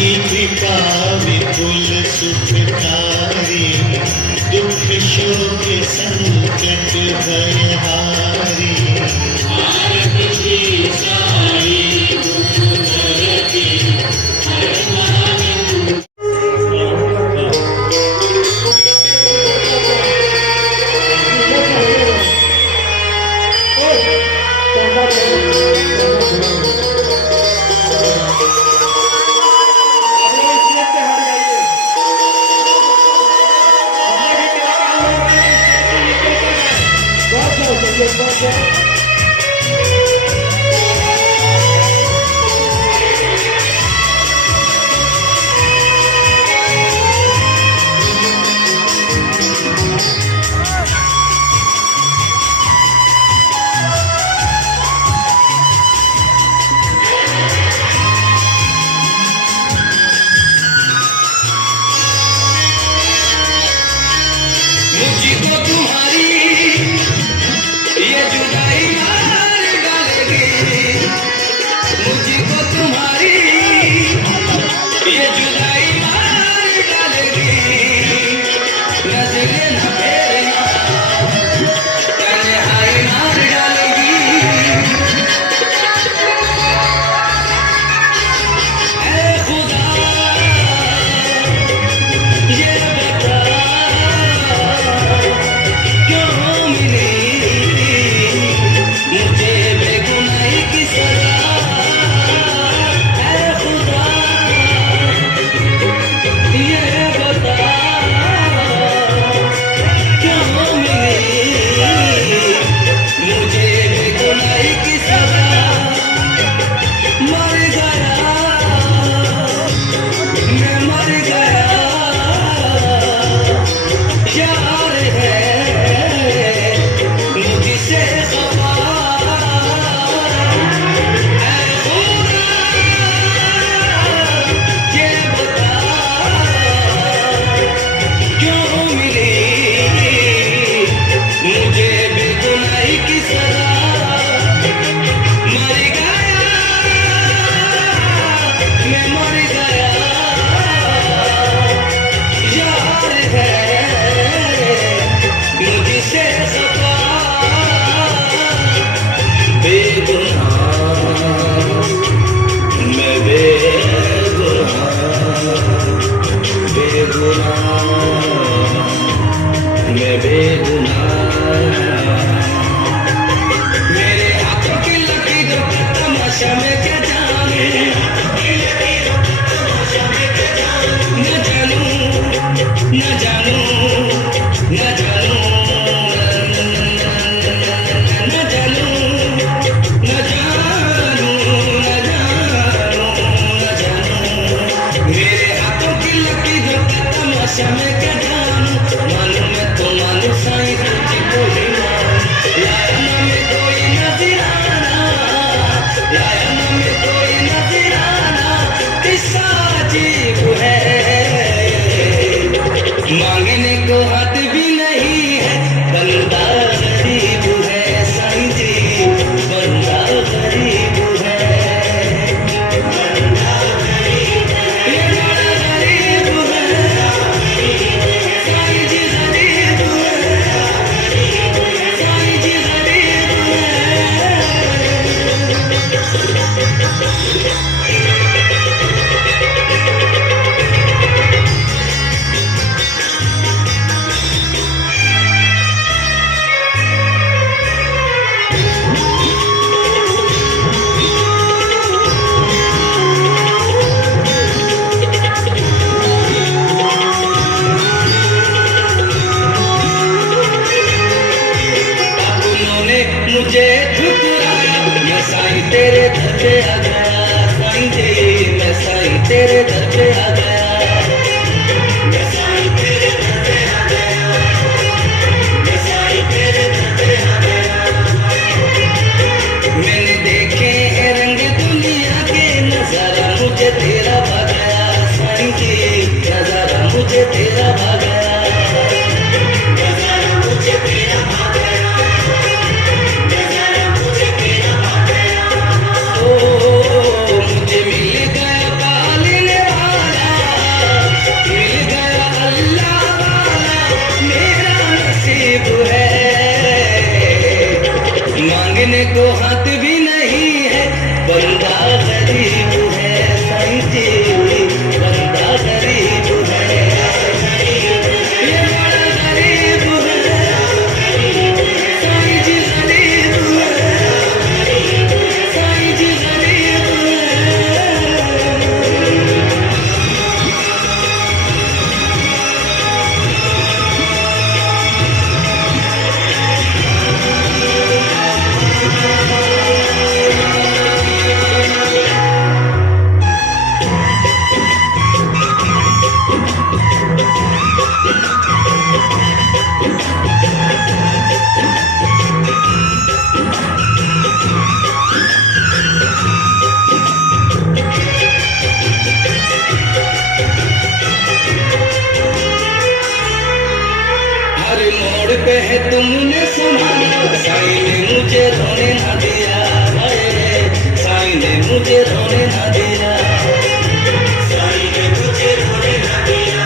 कृपा विपुल सुखकारी, दुख शोक संकट भयहारी। आरती सारी गुण करती मांगने को हाथ भी नहीं है, बंदा गरीब है साईं जी, बंदा गरीब है, बंदा गरीब है, ये बड़ा गरीब है, साईं जी गरीब है, साईं जी गरीब है। मुझे ठुकराया, मैं साईं तेरे दर पे आ गया, साईं जी मैं साईं तेरे दर पे आ गया, मैं साईं तेरे दर पे आ गया, मैं साईं तेरे दर पे आ गया। मैंने देखे रंग दुनिया के, नजारा मुझे तेरा भा गया, साईं जी नजारा मुझे तेरा भा गया, नजारा मुझे तेरा भा गया। मुझे मिल गया पालने वाला, मोड़ पे है तुमने संभाला, साईं ने मुझे रोने ना दिया, साईं ने मुझे रोने ना दिया, साईं ने मुझे रोने ना दिया,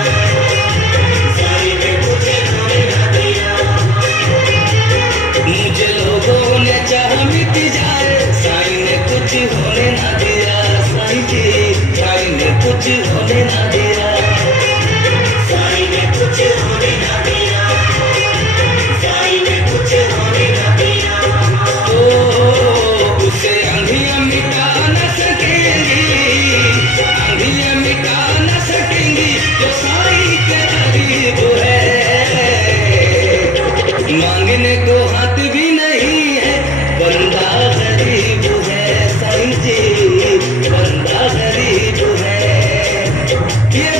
साईं ने मुझे रोने ना दिया। मुझे लोगों ने चाह मिट जाए, साईं ने कुछ होने ना दिया, साईं जी साईं ने कुछ होने ना दिया, साईं ने कुछ होने ना दिया, साईं ने कुछ होने ना दिया। ओ उसे आंधियां मिटा न सकेंगी, आंधियां मिटा न सकेंगी जो साईं के करीब है। मांगने को हाथ भी नहीं है, बंदा गरीब है, साईं जी बंदा गरीब है। ये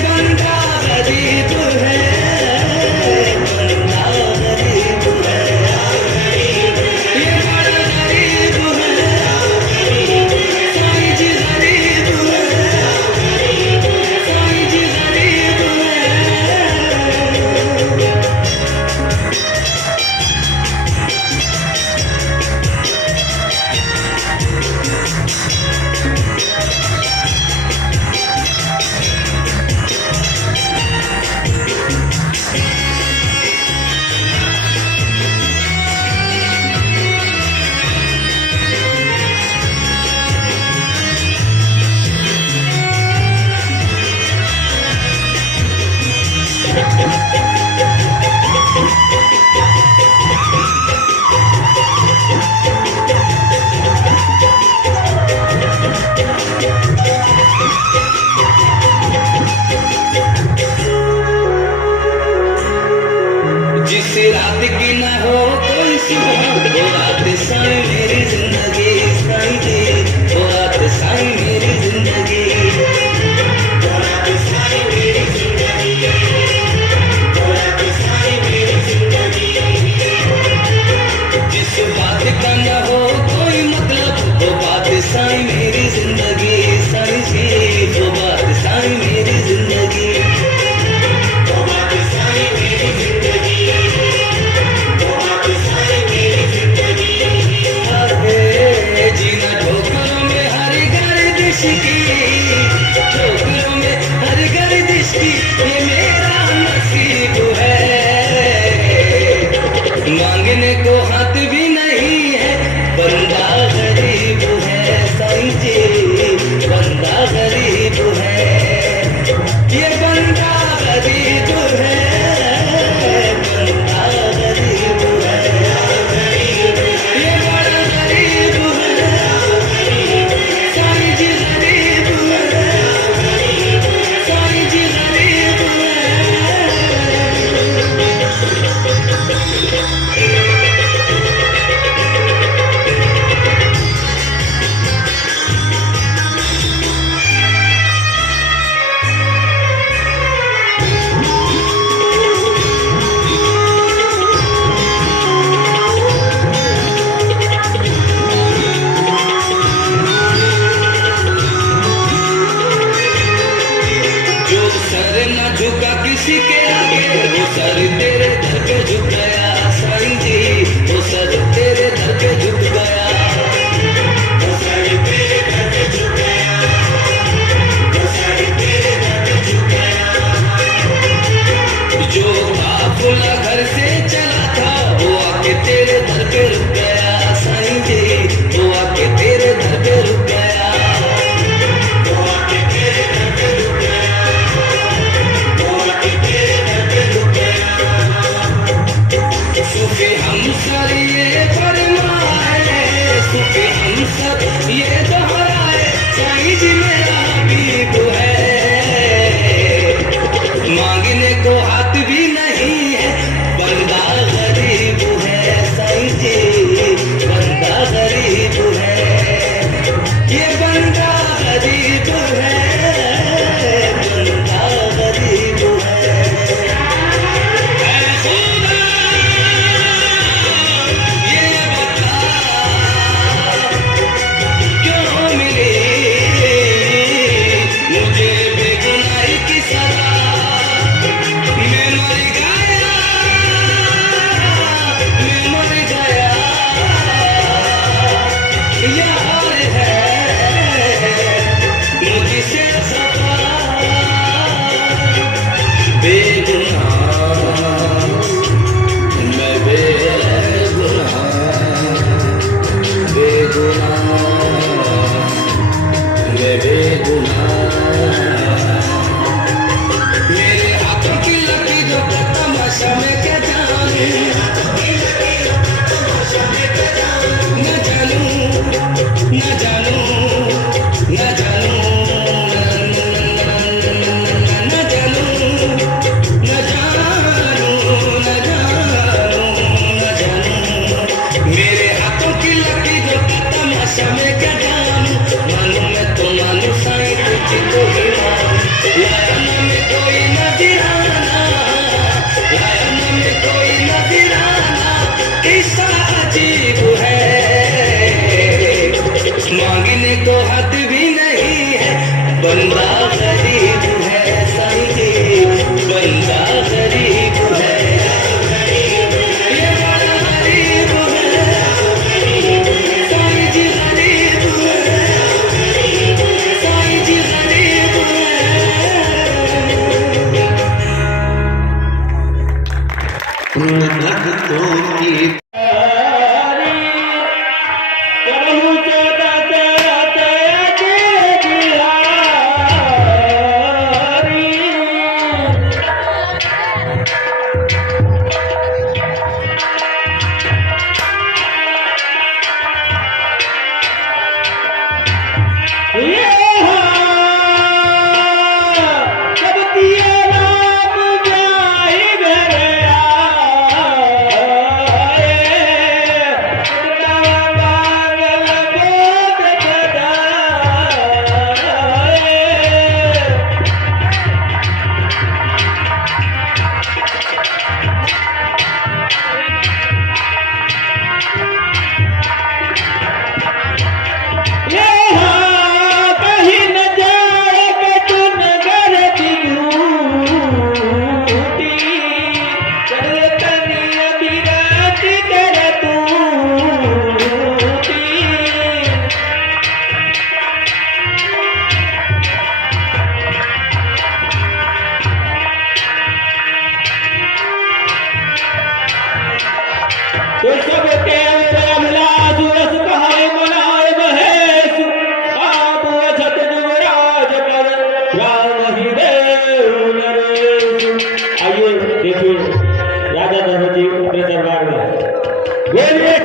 भक्तों की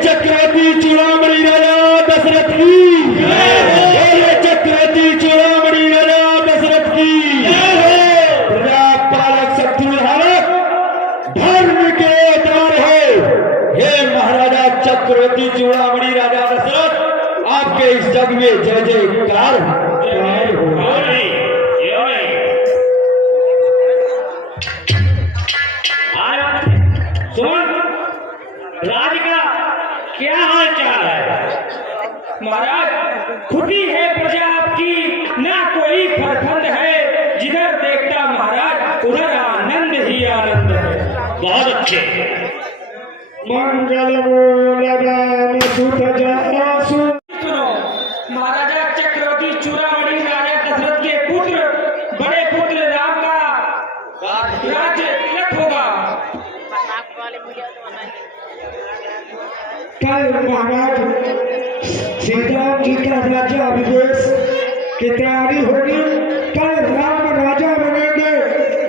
चक्रवर्ती चूड़ामणि राजा दशरथ की बोले चक्रवर्ती चूड़ामणि राजा दशरथ की प्रजा पालक शत्रुधारक धर्म के अवतार है। हे महाराजा चक्रवर्ती चूड़ामणि राजा दशरथ, आपके इस जग में जय जयकार राज का क्या हाल चाल है? महाराज, खुदी है प्रजा आपकी, ना कोई फरफंद है। जिधर देखता महाराज उधर आनंद ही आनंद है। बहुत अच्छे। मंगल मूल राम सुत जासु। सुनो, महाराजा चक्रवर्ती चूड़ामणि राजा दशरथ के पुत्र, बड़े पुत्र राम का राज्य तिलक होगा। कल महाराज सीताराम जी का राज्य अभिषेक की तैयारी होगी। कल राम राजा बनेंगे।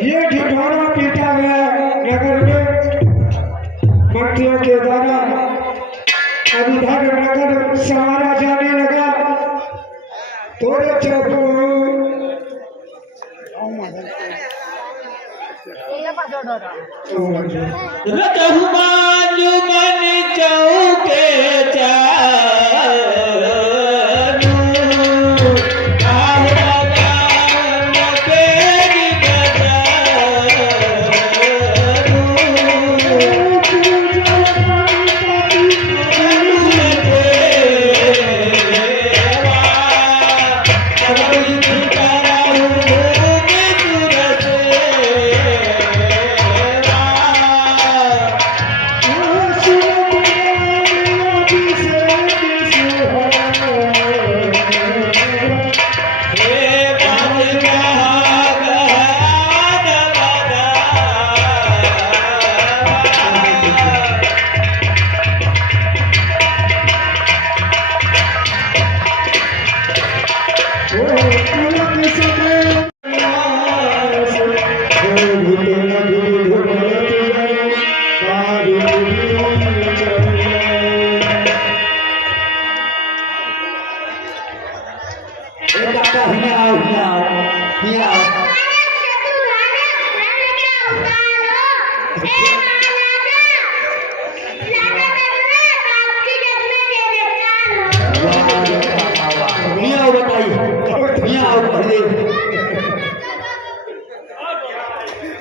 ये ढिढोरा पीटा गया नगर में मंत्रियों के द्वारा। अब इधर नगर संवारा जाने लगा। थोड़े चौको रतहुबाजु मन चौके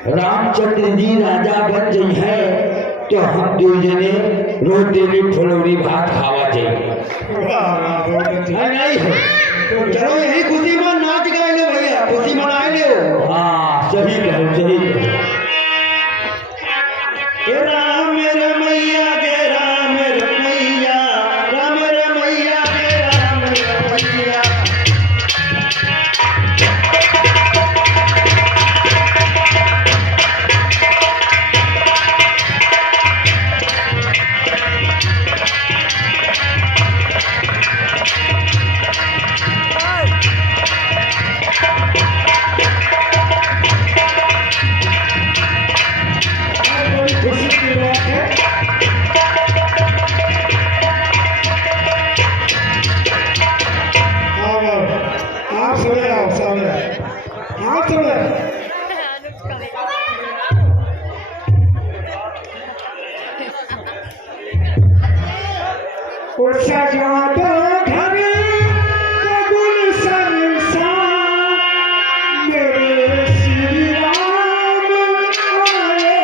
रामचंद्र जी राजा बन गई है तो हम दो जने रोटी फुलौरी भात खावा चाहिए। नहीं है तो चलो यही खुशी में नाच गाए ले भैया, खुशी मनाए ले। हाँ सही कहो, सही कहो। राम रमैया के राम रमैया, राम रमैया के राम रमैया। ओ सजा दो घर को गुलशन सा मेरे श्री राम आए।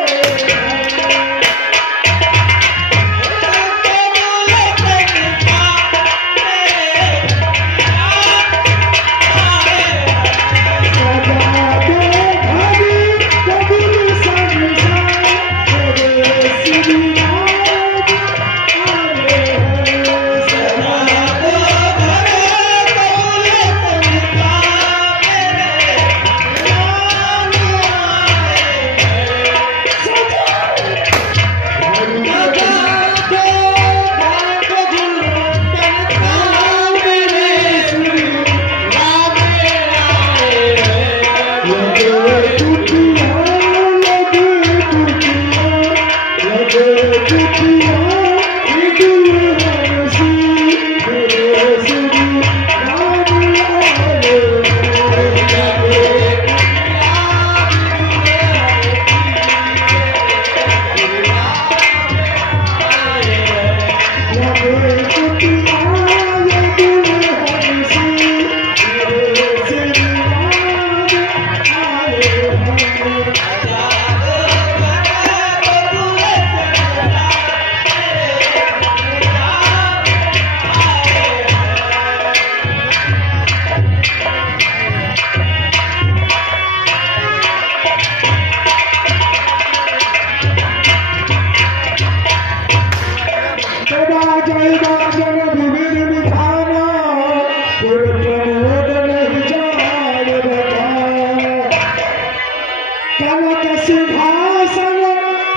सिंहासन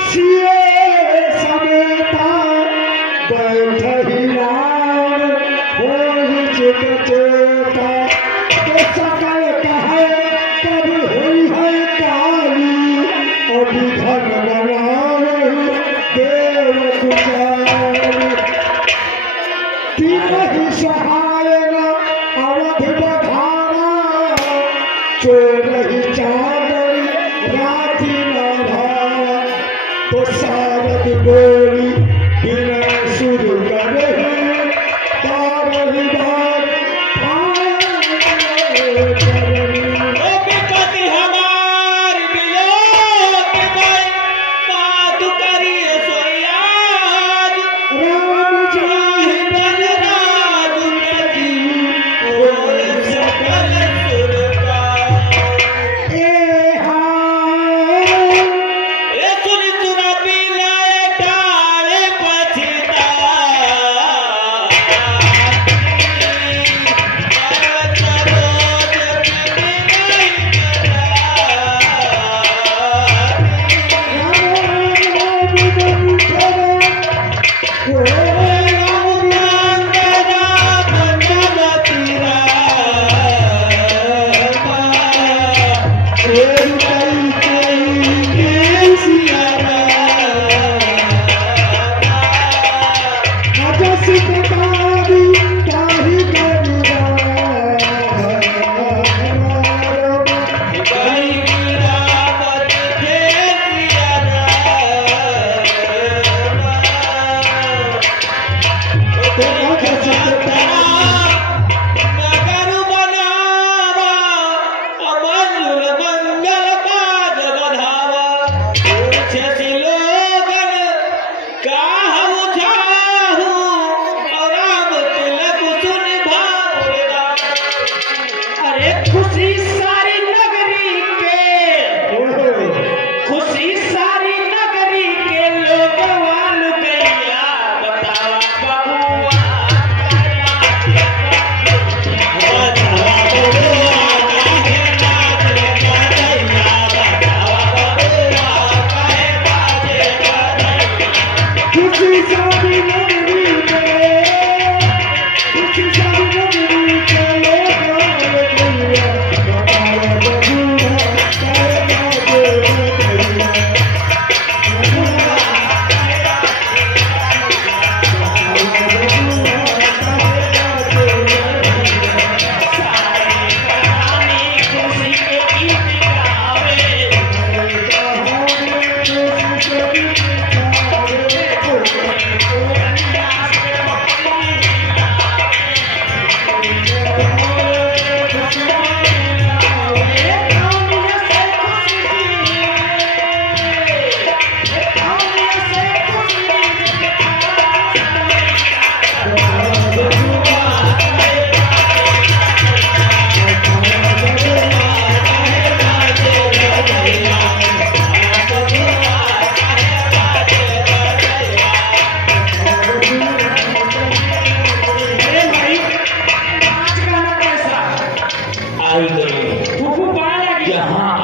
सिए समेता बैठही राम होहि चित चेता। तो सकल कहे तब हुई है काली अभिधन बनावही देव कुचारी। तीनहि सहाय न अवधि बधारा चोरहि चादर राखी न भावा। तो सारद बोली बिना सुर करहि तारहि बार आए करहि। राम जाहि बन राजु तजी ओय सकल सुर का। ए हाय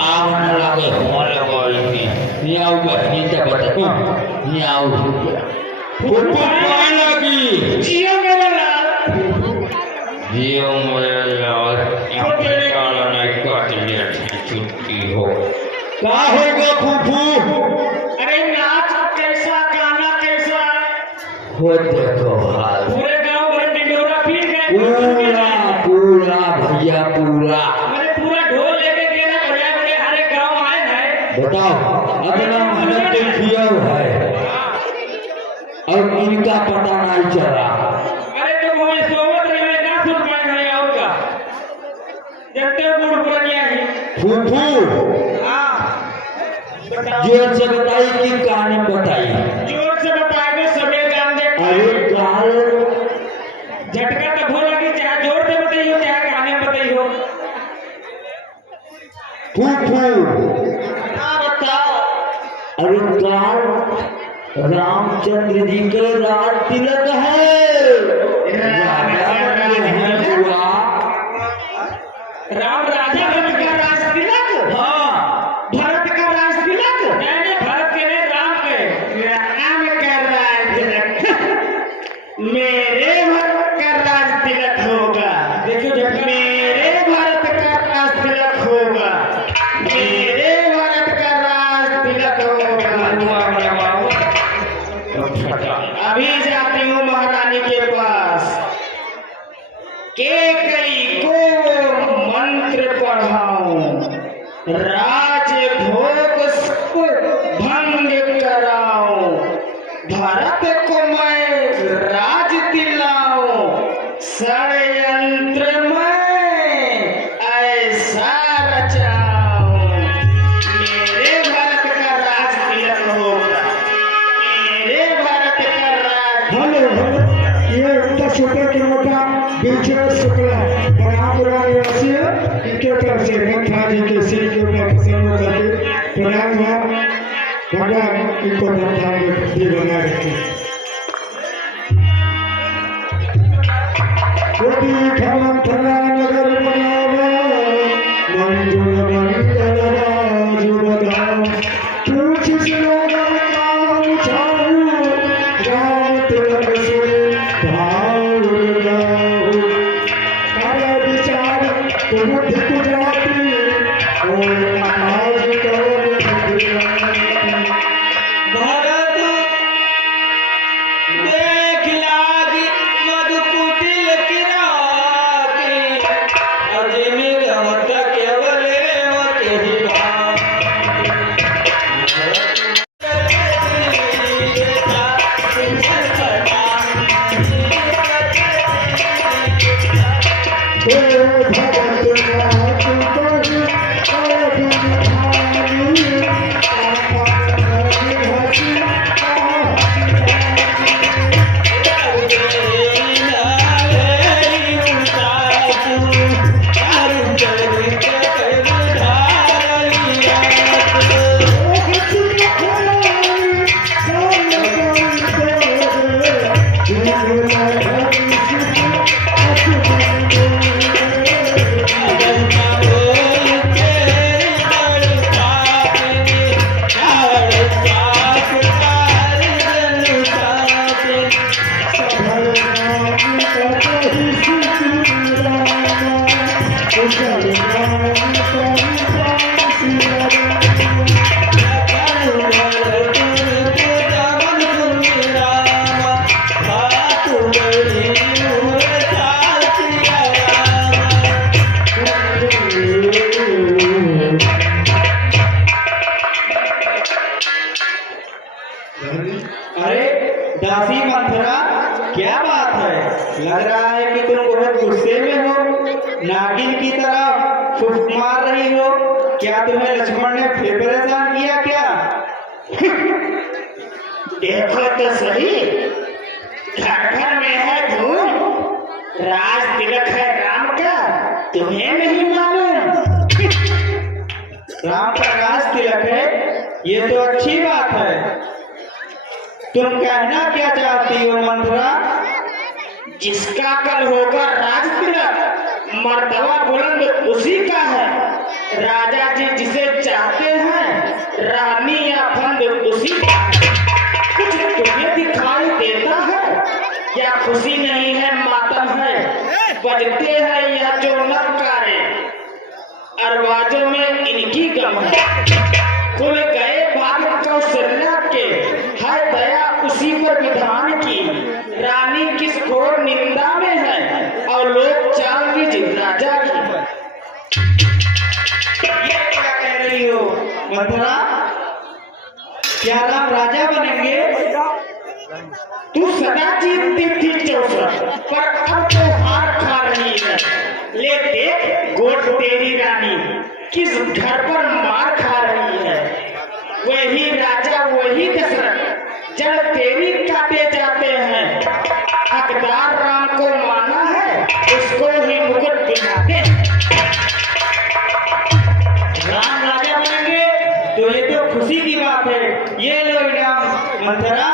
आवने लगे होने वाली नहीं आऊंगा नहीं तो बता नहीं आऊंगा फुफू पाए लगी जियो मेरा लाल जियो मेरे लाल काला नहीं काट लिया छुट्टी हो क्या होगा फुफू अरे नाच कैसा गाना कैसा हो देखो हाल पूरे गांव भर ढिंडोरा पीट गए पूरा पूरा भैया पूरा अरे पूरा ढोल लेके गए ना बढ़िया बढ़िया हर एक गांव आए हैं बताओ अपना मेहनत किया है और इनका पता नहीं चला अरे तो वो सोवत रहे ना सुन पाए नहीं आऊंगा जब तक गुड़ बनिया ही फूफू हाँ जोर से बताई कि कहानी बताई जोर से बताएंगे सभी जान दे अरे काल झटका तो भूल लगी चाहे जोर से बताइयो चाहे गाने बताइयो फूफू हाँ बताओ अरे काल रामचंद्र जी के राज तिलक है राजा बने हैं बुआ राम राजा भरत का राज तिलक हाँ भरत का राज तिलक नहीं भरत के नहीं राम के राम का राज तिलक मेरे भरत का राज तिलक होगा देखो जब मेरे भरत का राज तिलक होगा मेरे भरत का राज तिलक होगा अभी जाती हूँ महारानी के पास केकई को मंत्र पढ़ाऊं राज भोग भंग कराऊं भरत को मैं राज दिलाऊं षड्यंत्र में ऐसा रचाऊं मेरे भरत का राज तिलक होगा मेरे भरत का राज हेलो ये उत्तर शुक्ल के मोटा विजय शुक्ला बराबर निवासी है इनके तरफ से गंगा जी के सिर के ऊपर प्रसन्न करके प्रणाम हुआ भगवान इनको धन्यवाद भी बना रखे कोटि खमन थला नगर बनावा मंजुल मंगल राज बताओ पूछ सिरोगा काम छाऊ राम तिलक से भाव लगाओ काला विचार तो बुद्धि गुजराती और आवाज करो भरत देख लागी मधुकुटिल किराती अजनी गवत केवल रेवती ही भाव अरे दासी मंथरा क्या बात है लग रहा है कि तुम बहुत गुस्से में हो नागिन की तरह फुफ मार रही हो क्या तुम्हें लक्ष्मण ने फिर परेशान किया क्या देखो तो सही घर घर में है धूम राज तिलक है राम का तुम्हें नहीं मालूम राम का राज तिलक है ये तो अच्छी बात है तुम कहना क्या चाहती हो मंथरा जिसका कल होगा राज तिलक मर्तबा बुलंद उसी का है। राजा जी जिसे चाहते हैं, रानी या फंद उसी का है। कुछ तुम्हें दिखाई देता है, क्या खुशी नहीं है मातम है। बजते हैं यह जो नकारे, अरबाजों में इनकी गम है। खुल गए भाग कौशल्या के, है दया उसी पर विधान की। रानी किस घोर निंदा में है, और लोग चाल की राजा की। ये क्या कह रही हो मथुरा? क्या राम राजा बनेंगे? तू सदा जीतती थी 64, पर अब तो हार खा रही है। ले देख गोट तेरी रानी किस घर पर मार खा रही है। वही राजा वही दशरथ जड़ तेरी काटे जाते हैं। हकदार राम को माना है, उसको ही मुकुट दिखाते हैं। राम राजा बनेंगे तो ये तो खुशी की बात है। ये लो इनाम मथुरा।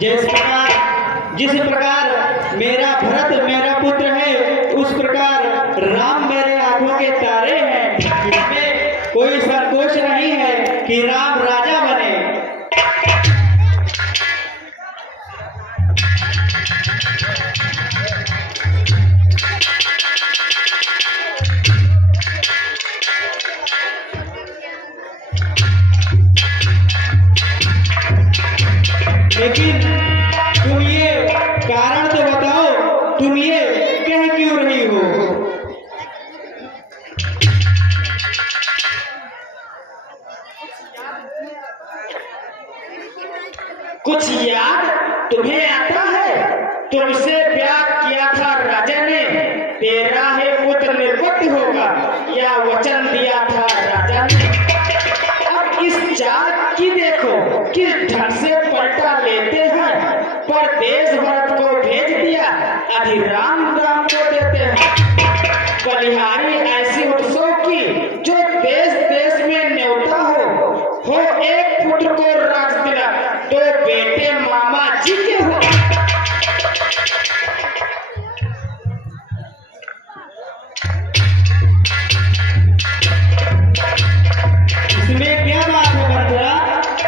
जिस प्रकार मेरा भरत मेरा पुत्र है, उस प्रकार राम मेरे आंखों के तारे हैं। इसमें कोई संकोच नहीं है कि राम राजा बने। लेकिन तुम ये कारण तो बताओ, तुम ये कह क्यों रही हो? कुछ याद तुम्हें आता है? तुमसे प्यार किया था राजा ने, तेरा है पुत्र निर्बुद्ध होगा, या वचन दिया था राजा ने। अब इस चाल की देखो किस ढंग से पलटा लेते हैं। परदेश भरत को भेज दिया, अधिराम राम को देते हैं। बलिहारी ऐसी उत्सव की जो देश देश में न्योता हो एक पुत्र को राज दिला, तो बेटे मामा जी के हो। इसमें क्या बात है मथुरा?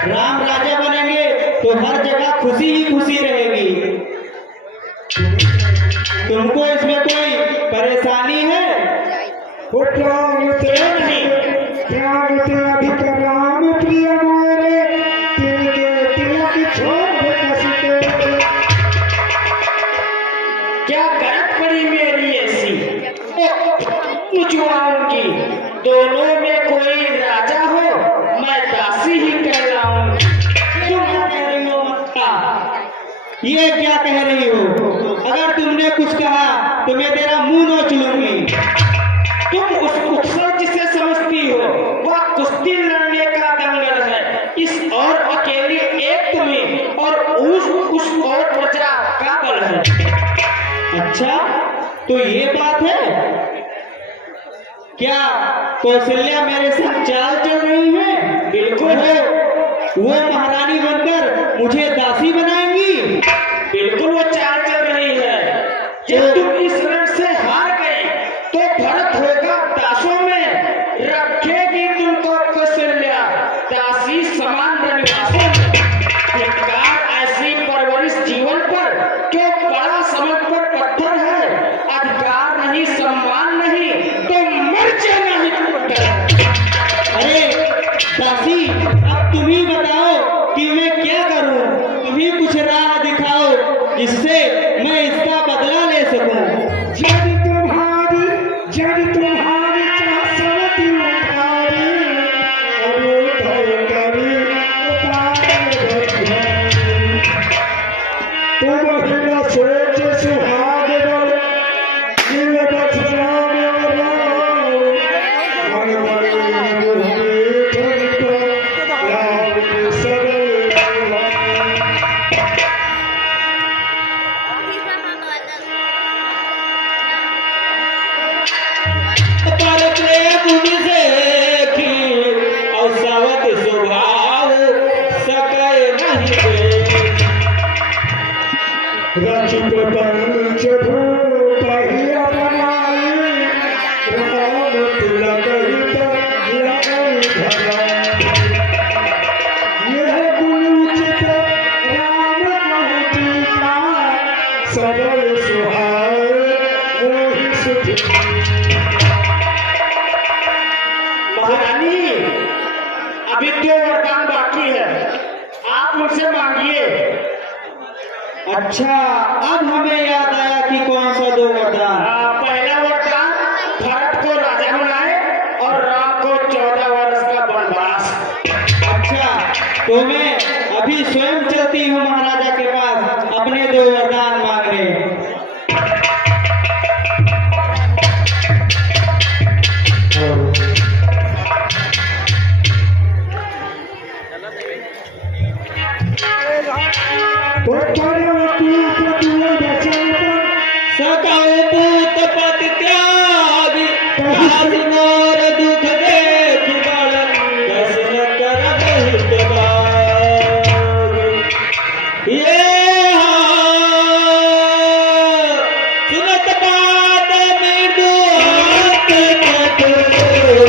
राम राजा बनेंगे तो हर जगह खुशी ही खुशी रहेगी। तुमको इसमें कोई परेशानी है? क्यों नहीं? अधिक राम प्रिय मोरे, तिलके तिलक छोड़ कसते। क्या गरज पड़ी मेरी ऐसी, मुझवाऊंगी। दोनों में कोई राजा हो, मैं दासी ही कहलाऊंगी। ये क्या कह रही हो? अगर तुमने कुछ कहा तो मैं तेरा मुंह नोच लूंगी। तुम उस उत्सव जिसे समझती हो, वह कुश्ती लड़ने का दंगल है। इस और अकेली एक तुम्हें और उस और प्रजा का बल है। अच्छा, तो ये बात है क्या? कौशल्या मेरे साथ चाल चल रही है? बिल्कुल है। वो महारानी बनकर मुझे दासी बनाएंगी? बिल्कुल वो चाल चल रही है। जब तुम इस रण से हार गए तो भरत होगा दासों में, रखेगी तुमको कौशल्या दासी समान रनिवासों में। धिक्कार ऐसी परवरिश जीवन पर, क्यों बड़ा समझ पर पत्थर है। अधिकार नहीं सम्मान नहीं, तो मर जाना ही पुत्र। अरे दासी, अब तुम ही बताओ कि मैं क्या करूं? तुम ही कुछ राह दिखाओ जिससे मैं इसका बदला ले सकूं। जब तुम्हारी चाहती उठारी, करी तुम बिना सोच सुहाग बल, दिल बस जाने वाला, मन मन गुहरी ठंडा, लाल सरे पर प्रेम देखी और सवत स्वभाव सके नहीं दे। रचित पंच भूत ही अपनाई, यह गुरुचित राम कहती का सरल सुहाए मोहि सुधि। महारानी, अभी 2 वरदान बाकी है, आप मुझसे मांगिए। अच्छा, अब हमें याद आया कि कौन सा 2 वरदान। पहला वरदान, भरत को राजा बनाए और राम को 14 वर्ष का वनवास। अच्छा, तो मैं अभी स्वयं चलती हूँ महाराजा के पास अपने 2 वरदान मांगने। सकाओ पूत पद त्याग, काज मोर दुख देख बड़, कस न करब हित भाग। ये सुनत बात मृदु हाथ कठोरी,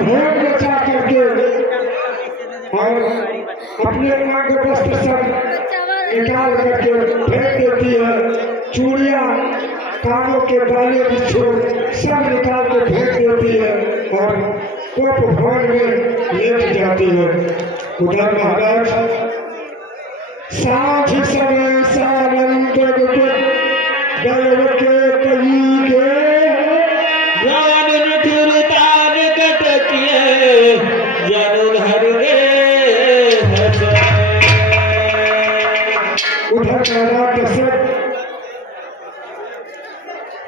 भोग बचा करके और अपने अंग वस्त्र सब निकाल करके फेंक देती है। चूड़ियाँ, कानों के बाले बिछोड़ सब निकाल के फेंक देती है और कोप भवन में लेट जाती है। उधर महाराज साझ समय सानंद गलव के कई गे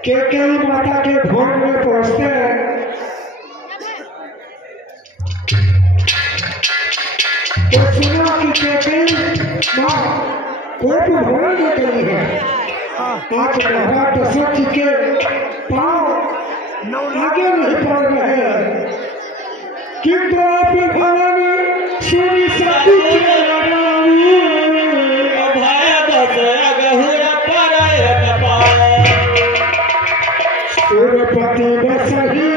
केकई माता के भोग में पहुंचते हैं तो सुना कि केकई माँ कोप भवन में गई है। आज महाराज दशरथ जी के पांव आगे नहीं पड़ रहे हैं, किंतु आप भवन सुनी सती के सुरपति बसही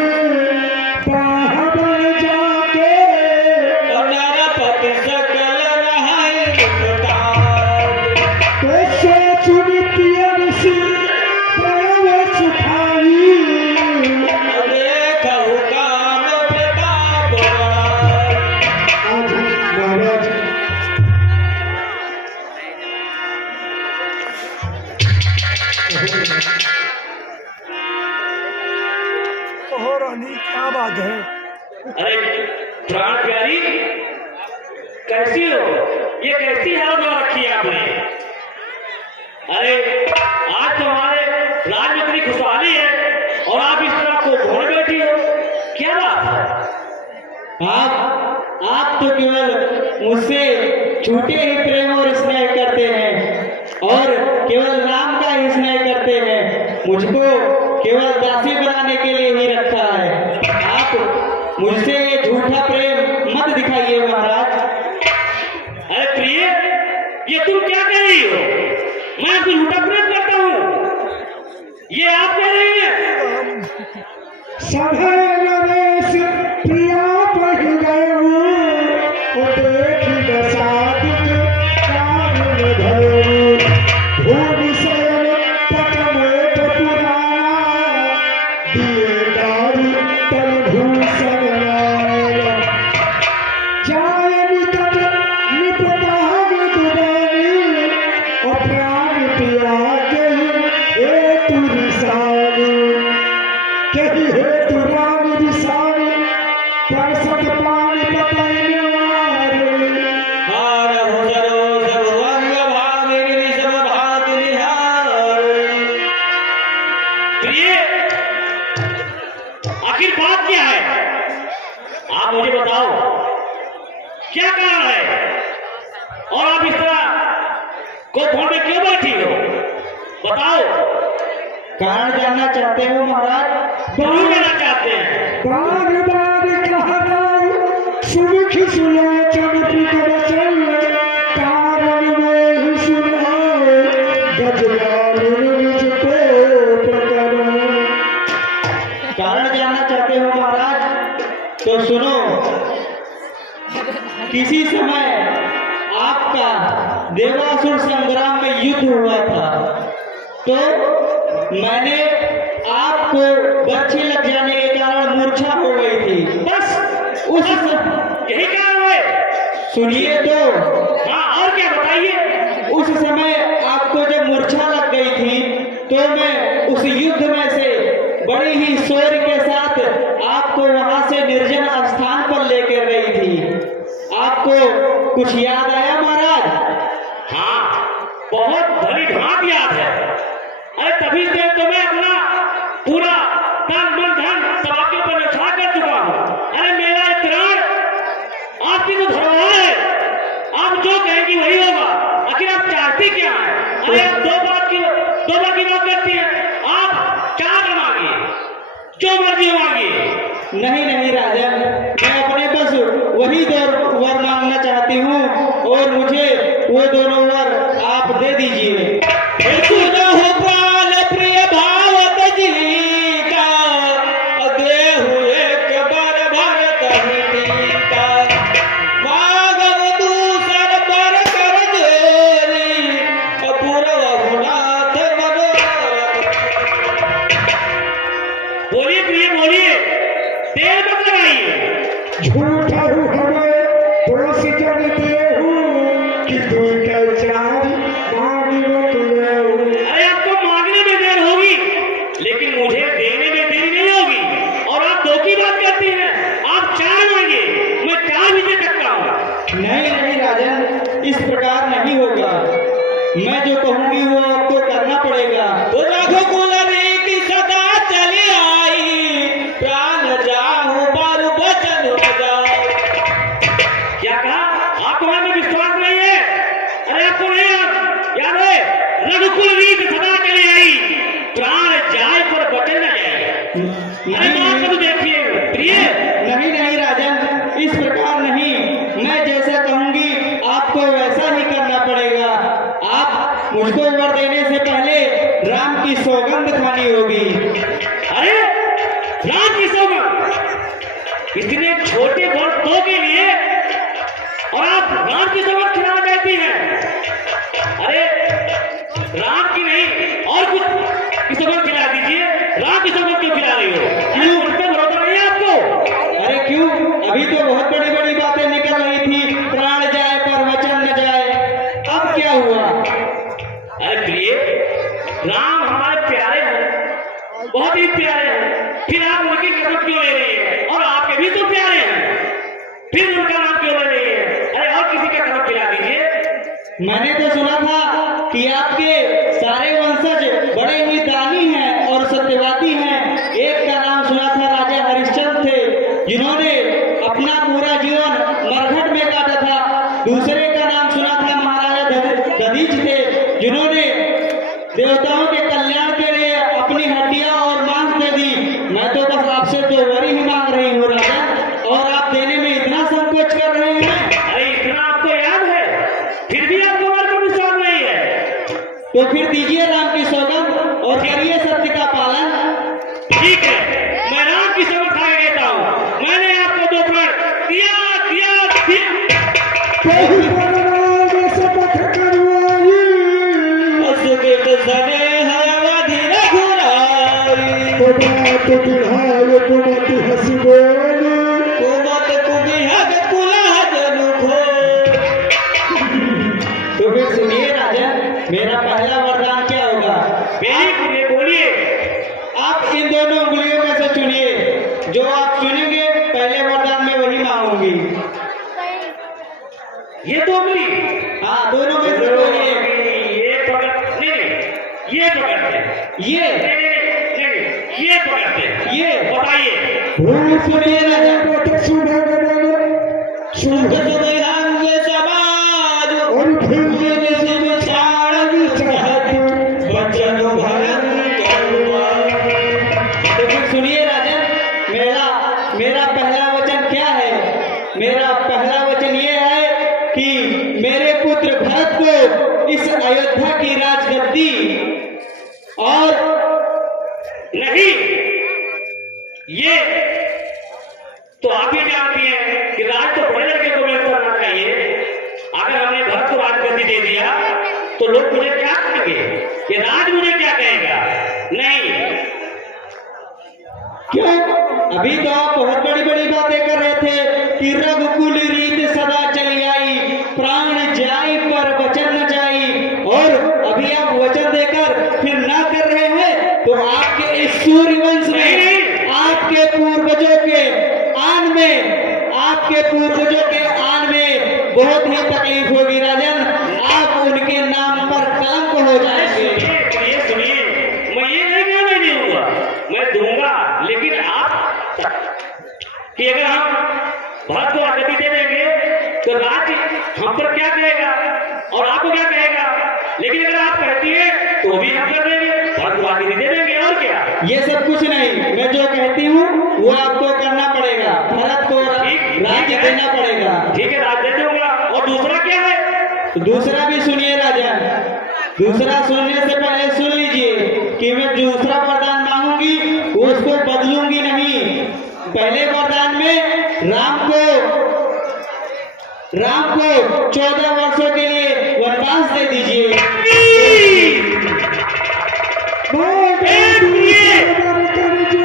पाहबन जाके नरपति सकल रहाय तो से चुनितियन सी प्रणव सुखाई। कहु काम प्रताप आज महाराज क्या बात है? अरे प्राण प्यारी, कैसी हो? ये कैसी हालत में रखी है आपने? अरे आज तो हमारे राज में इतनी खुशहाली है और आप इस तरह को भूल बैठी हो, क्या बात है? आप तो केवल मुझसे झूठे ही प्रेम और स्नेह करते हैं और केवल नाम का ही स्नेह करते हैं। मुझको केवल दासी बनाने के लिए ही रखा है। आप मुझसे झूठा प्रेम मत दिखाइए महाराज। अरे प्रिय, ये तुम क्या कह रही हो? मैं आपको झूठा प्रेम करता हूँ, ये आप कह रही हैं? सभे नरेश प्रिया पढ़ गए ओ देखी दसादिक कारुण भयऊ भूमि शयन पटमेट पुराना दिए दारू तल भूषण लाया जाय निकट निपटाग दुरानी और प्राण त्याग हे तुरी सानी कही हे तुरानी रिसानी परसत पानी पतैने मारे हार भुजरो सब अंग भागिनी सब भात निहार। प्रिय, आखिर बात क्या है? आप मुझे बताओ, क्या कारण है? और आप इस तरह को फोन में क्यों बैठी हो? बताओ। कारण जानना चाहते हो महाराज? जरूर कहना चाहते हैं। बार बार कहना सुमुख सुलोचन प्रीत वचन कारण में ही सुनाओ गजरान निज को प्रकरण। कारण जानना चाहते हो महाराज? तो सुनो। किसी समय आपका देवासुर संग्राम में युद्ध हुआ था, तो मैंने आपको बच्ची लग जाने के कारण मूर्छा हो गई थी। बस उस यही कारण है। सुनिए तो, हाँ, और क्या बताइए? उस समय आपको जब मूर्छा लग गई थी, तो मैं उस युद्ध में से बड़ी ही शौर्य के साथ आपको वहां से निर्जन स्थान पर लेकर गई थी। आपको कुछ याद आया महाराज? हाँ, बहुत भली भांति याद है। अरे तभी से तो मैं अपना पूरा तन मन धन सब आपके ऊपर न्यौछावर कर चुका हूँ। अरे मेरा ये प्राण आपकी तो धरोहर है, आप जो कहेंगी वही होगा। आखिर आप चाहती क्या है? अरे आप दो बार की बात करती है। आप क्या मांगिए, जो मर्जी मांगिए। नहीं नहीं राजन, मैं अपने बस वही दो वर मांगना चाहती हूँ, और मुझे वो दोनों वर आप दे दीजिए। हो प्राण प्रिय भाव तजली का, देहु एक बार भरत का, मांगब दूसर पर कर देरी, पूर्व नाथ मनोरथ। बोलिए प्रिय, बोलिए, देर मत लगाइए। झूठा हूँ हमें दोष जन देहू कि तू कचारी मांगी तुलेहू। अरे आपको मांगने में देर होगी, लेकिन मुझे देने में देरी नहीं होगी। और आप दो की बात करती हैं। आप चार मांगे, मैं चार भी दे सकता हूँ। नहीं नहीं राजन, इस प्रकार नहीं होगा। मैं जो कहूंगी वो आपको करना पड़ेगा। तो रघुकुल रीति सदा चली आई, प्राण जाहु पर वचन बजाओ। क्या कहा? आपको हमें विश्वास नहीं है? अरे आपको नहीं याद है? रघुकुल रीत सदा चली आई, प्राण जाए पर वचन न जाए। अरे बात को तो देखिए प्रिय। नहीं नहीं राजन, इस प्रकार नहीं। मैं जैसा कहूंगी आपको वैसा ही करना पड़ेगा। आप मुझको वर देने से पहले राम की सौगंध खानी होगी। अरे राम की सौगंध, इतने छोटे भक्तों के लिए और आप राम की सौगंध खिलाना चाहती हैं? अरे राम की नहीं, और कुछ की सौगंध खिला दीजिए। राम की सौगंध क्यों खिला रही हो? क्यों? उन पर भरोसा नहीं है आपको? अरे क्यों? अभी तो बहुत बड़ी बड़ी बातें निकल रही थी, प्राण जाए पर वचन न जाए। अब क्या हुआ? अरे प्रिय, राम हमारे प्यारे हैं, बहुत ही प्यारे हैं। फिर आप उनकी कसम क्यों ले रही है? और आपके भी तो प्यारे हैं, फिर उनका नाम क्यों ले रही है? अरे और किसी का कसम खिला दीजिए। मैंने तो सुना था कि आपके सारे वंशज बड़े ही दानी हैं और सत्यवादी हैं। एक का नाम सुना था राजा हरिश्चंद्र थे, जिन्होंने अपना पूरा जीवन मरघट में काटा था। दूसरे का नाम सुना था महाराजा दधीच थे, जिन्होंने देवताओं के कल्याण के लिए अपनी हड्डियां और मांस दे दी। मैं तो बस आपसे दो वर ही मांग रही हूँ राजा, और आप देने में इतना संकोच कर रहे हैं। अरे इतना आपको याद है, फिर भी आपको हमारे पर विश्वास नहीं है? तो फिर दीजिए राम की सौगंध और करिए सत्य का पालन। ठीक है, मैं राम हंसी बोली कुमत कुबी हग कुला जनु खो। तो फिर सुनिए राजा, मेरा पहला वरदान क्या होगा? बोलिए। आप इन दोनों उंगलियों में से चुनिए, जो आप चुनेंगे पहले वरदान में वही मांगूंगी। ये दो उंगली, हाँ, दोनों में से चुनिए। ये पकड़, नहीं ये पकड़ते, ये ये पकड़ते, ये बताइए। भूल सुनिए राजा, शुभ शुभ सुबह समाज और फिर वचन तो फिर सुनिए राजन, मेरा पहला वचन क्या है? मेरा पहला वचन ये है कि मेरे पुत्र भरत को इस अयोध्या की राजगद्दी और नहीं, ये तो आप ही जानती हैं कि राज तो बड़े लड़के को मिल करना चाहिए। अगर हमने भरत को राजगद्दी दे दिया तो लोग मुझे क्या कहेंगे, ये राज मुझे क्या कहेगा? नहीं, क्यों? अभी तो आप बहुत बड़ी बड़ी बातें कर रहे थे कि रघुकुल रीत सदा चली आई, प्राण जाई पर वचन न जाई, और अभी आप वचन देकर फिर ना कर रहे हैं तो आपके इस सूर्यवंश में, आपके पूर्वजों के आन में, आपके पूर्वजों के आन में बहुत ही तकलीफ होगी राजन। आप उनके नाम पर कलंक हो जाएंगे। सुनिए, मैं ये नहीं कहा मैं नहीं दूंगा, मैं दूंगा, लेकिन आप कि अगर हम भरत को राजगद्दी दे देंगे तो राज हम पर क्या कहेगा और आपको क्या कहेगा? लेकिन अगर आप कहती है तो भी हम कर देंगे, भरत को राजगद्दी दे देंगे, और क्या? ये सब कुछ नहीं, मैं जो कहती हूँ वो आपको करना पड़ेगा। भरत को राज्य देना पड़ेगा। ठीक है, राज दे दूंगा। और दूसरा क्या है? दूसरा भी सुनिए राजा, दूसरा सुनने से पहले सुन लीजिए कि मैं दूसरा वरदान मांगूंगी वो उसको बदलूंगी नहीं। पहले वरदान में राम को 14 वर्षों के लिए वनवास दे दीजिए।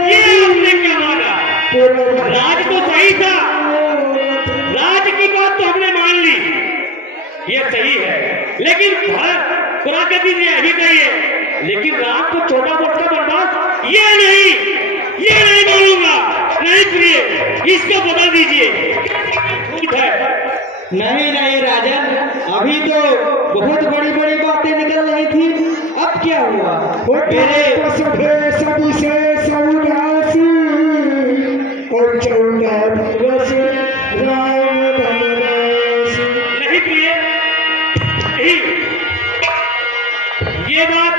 ये आपने क्या मांगा? राज तो सही था, राज की बात तो हमने मान ली, ये सही है, लेकिन भरत को राजगद्दी अभी चाहिए, लेकिन राम को 14 वर्ष का वनवास ये नहीं मानूंगा। नहीं प्रिय, इसको बदल दीजिए। झूठ है। नहीं राजन, अभी तो बहुत बड़ी बड़ी बातें निकल रही थी, अब क्या हुआ? मेरे सभी से सौदासी और 14 वर्ष राम वनवासी। नहीं प्रिय, नहीं, ये बात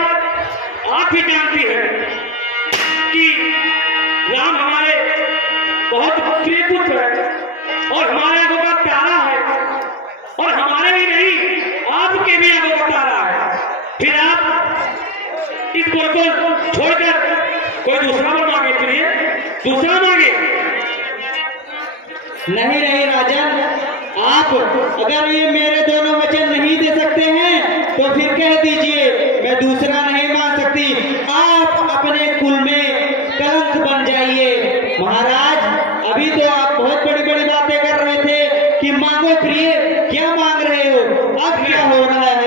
आप ही जानती है कि राम हमारे बहुत प्रिय पुत्र है और हमारे आंखों का प्यारा है, और हमारे ही नहीं आपके भी आंखों का प्यारा है। फिर आप इस वर को छोड़कर कोई दूसरा वर मांगे, प्रिय दूसरा मांगे। नहीं राजन, आप अगर ये मेरे दोनों वचन नहीं दे सकते हैं तो फिर कह दीजिए मैं दूसरा नहीं मांग सकती। आप अपने कुल में कलंक बन जाइए। महाराज, अभी तो आप बहुत बड़ी बड़ी बातें कर रहे थे कि मांगो प्रिय, क्या मांग रहे हो? अब क्या हो रहा है?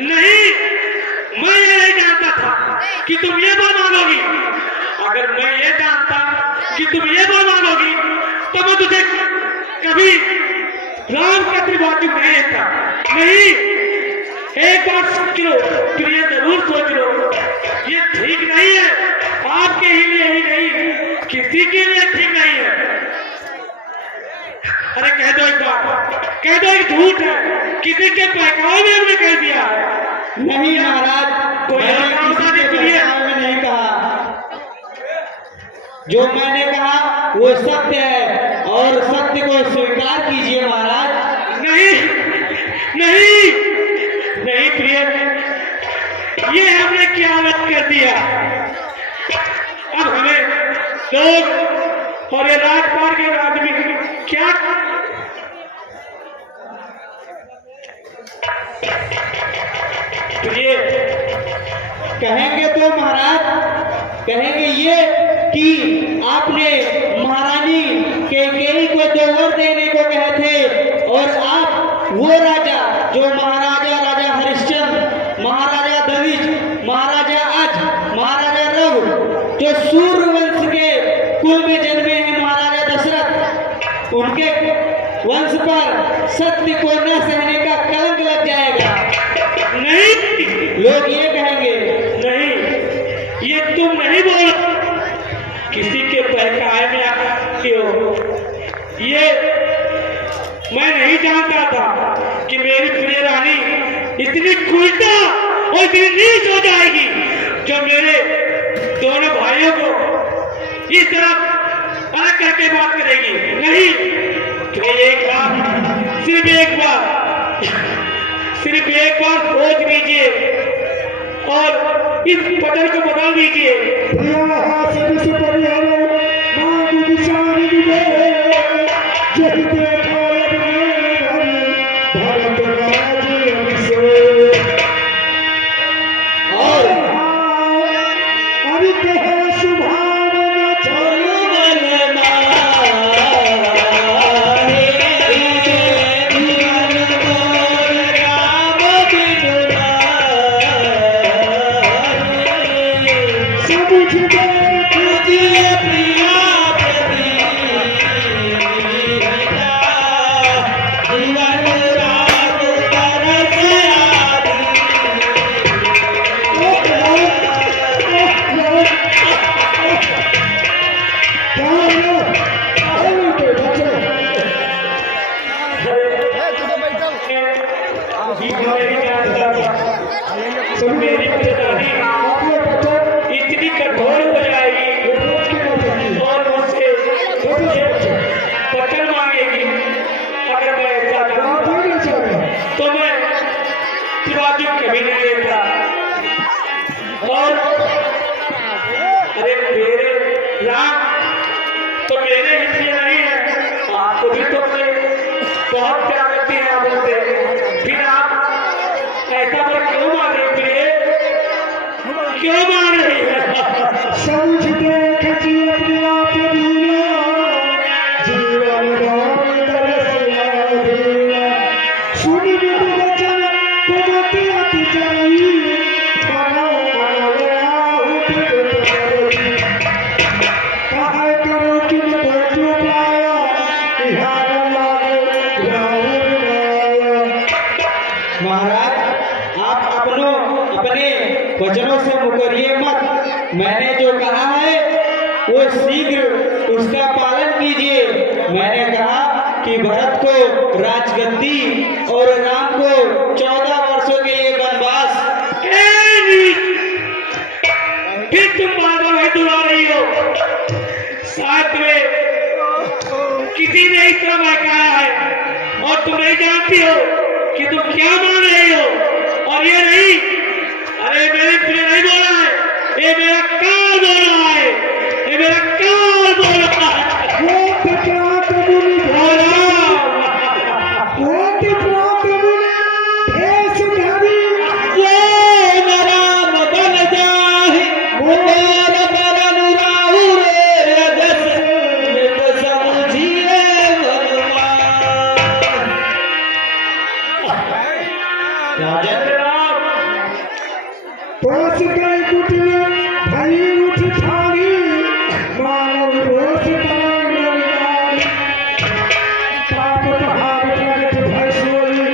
नहीं, मैं ये नहीं जानता था कि तुम ये बात मांगोगी। अगर मैं ये जानता कि तुम ये बात मांगोगी तो मैं तुझे कभी राम का त्रिवाक्य नहीं देता। नहीं, एक बार सोच लो, प्रिय जरूर सोच लो, ये ठीक नहीं है, आपके ही लिए ही नहीं, किसी के लिए ठीक नहीं है। अरे कह दो एक बार, कह दो एक झूठ है, किसी के बहकावे में हमने कह दिया है। नहीं महाराज, मैंने किसी के बहकावे में नहीं कहा। जो मैंने कहा वो सत्य है और सत्य को स्वीकार कीजिए महाराज। नहीं प्रिय, ये हमने क्या गलत कर दिया? अब हमें लोग और ये राजपाल के आदमी क्या प्रिय कहेंगे तो महाराज, कहेंगे ये कि आपने उनके वंश पर सत्य को न सहने का कलंक लग जाएगा। नहीं, लोग ये कहेंगे। नहीं, ये तुम नहीं बोलो। किसी के बहकाए में आते हो। ये मैं नहीं जानता था कि मेरी प्रिय रानी इतनी कुलटा और इतनी नीच हो जाएगी जो मेरे दोनों भाइयों को इस तरह अलग करके बात करेगी। नहीं, तो एक बार, सिर्फ एक बार सोच लीजिए और इस पटल को बदल दीजिए। प्रिया हासिल से परिहारो मांग विचार दिवे जहि देखो भारत राज अभिषेक और अरे कहे सुभावना चलो मेरी पिताजी इतनी कठोर हो जाएगी और मुझसे पकड़ मांगेगी। अगर मैं ऐसा करूं तो मैं शिवाजी कभी नहीं लेता। और अरे मेरे राम तो मेरे हिस्से नहीं है, आपको भी तो बहुत प्यार करती है। आप बोलते फिर आप ऐसा पर क्यों मान रहे प्रिय, क्यों मान रही है? समझ देख जीवन आप जीवन राम दरसिया देवा सुन बिन वचन कुमति अति जाई मनो मनो आहुति करोगी कहा करो कि बचो पाया बिहार लागे राहुल महाराज, आप अपने वचनों से मुकरिए मत। मैंने जो कहा है वो शीघ्र उसका पालन कीजिए। मैंने कहा कि भरत को राजगद्दी और राम को 14 वर्षों के लिए वनवास। फिर तुम बार-बार वही दुआ रही हो। साथ में किसी ने इस तरह बहकाया है और तुम नहीं जानती हो कि तुम क्या मान रही हो। और ये नहीं, अरे मेरे प्रिय नहीं बोला है, ये मेरा काल बोल रहा है, ये मेरा काल बोल रहा है। वो पिता मुनि वो पिता मुनि भेष धरी वो राम बन जाहि मोर बरन राहु रे अजस नित समझिए भगवान। राजन पोस गई कुटिया भरी उठ ठानी मानव रोष तरंग पाप पहाड़ प्रगट भैसोई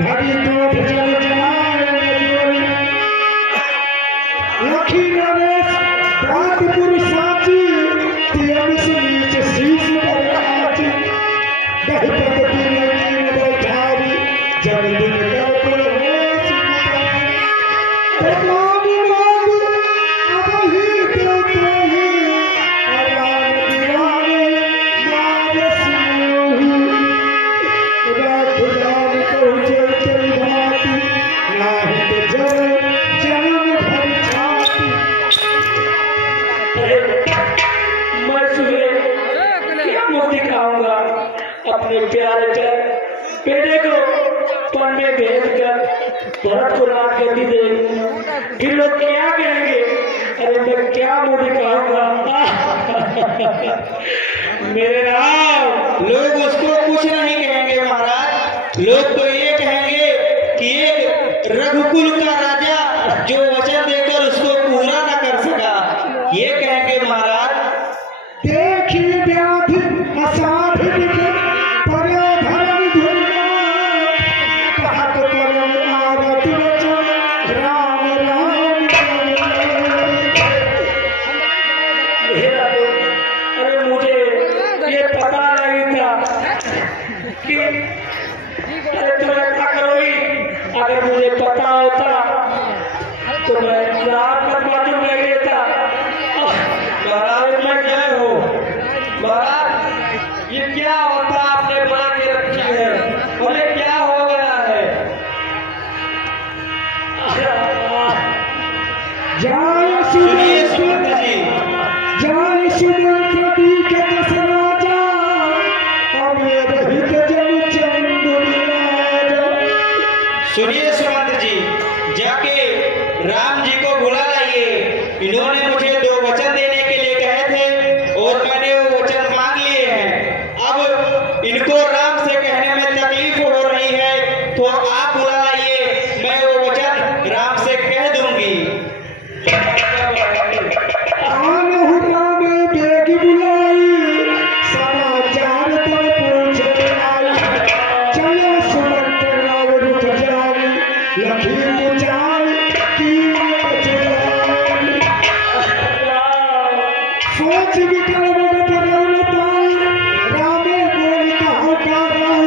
भरी दूध जल जमाए लखी नरेश रात पुरुषाची तियम से नीचे शीश बरआची दहपत दुनिया बैठारी जब दिन कर कोई होश भगवान लोग अब ही देते हैं अराम दीवाने नाम सिमोही खुदा खुदा पहुँचे तेरी भांति नाही तो जय जन्म भर छाती। मैं सुबह क्या मुँह दिखाऊंगा अपने प्यारे बेटे को पन में भेज कर भरत को राजगद्दी दे। फिर लोग क्या कहेंगे, अरे मैं क्या मुँह दिखाऊंगा। मेरे राम, लोग उसको कुछ नहीं कहेंगे महाराज। लोग तो ये कहेंगे कि एक रघुकुल का राजा जो वचन देकर उसको पूरा न कर सका, ये कहेंगे महाराज। देखी व्याधि असाध कि अरे तुम ऐसा करोगी, अगर मुझे पता होता तो मैं रात कर बाजू नहीं लेता। महाराज मैं क्या हूँ महाराज, ये क्या होता आपने बना के रखी है और ये क्या हो गया है? जय सुनिए सुमंत्र सुमंत्र जी, जय सुमंत्र के दस राजा हमें रहित जन चंदु राजा। सुनिए सुमंत्र जी, जाके राम जी को बुला लाइए। इन्होंने मुझे 2 वचन देने के लिए कहे थे और मैंने वो वचन मांग लिए हैं। अब इनको राम से कहने में तकलीफ हो रही है तो आप बुला लाइए, मैं वो वचन राम से कह दूंगी। आनहु राम बेग बुलाई समाचार तब पूछ आई। चले सुमंत्र राम रुख जाई लखी पुचाई कीन बचलाई। सोच विकल मन परौन पाई रामे बोल कहो का रहू।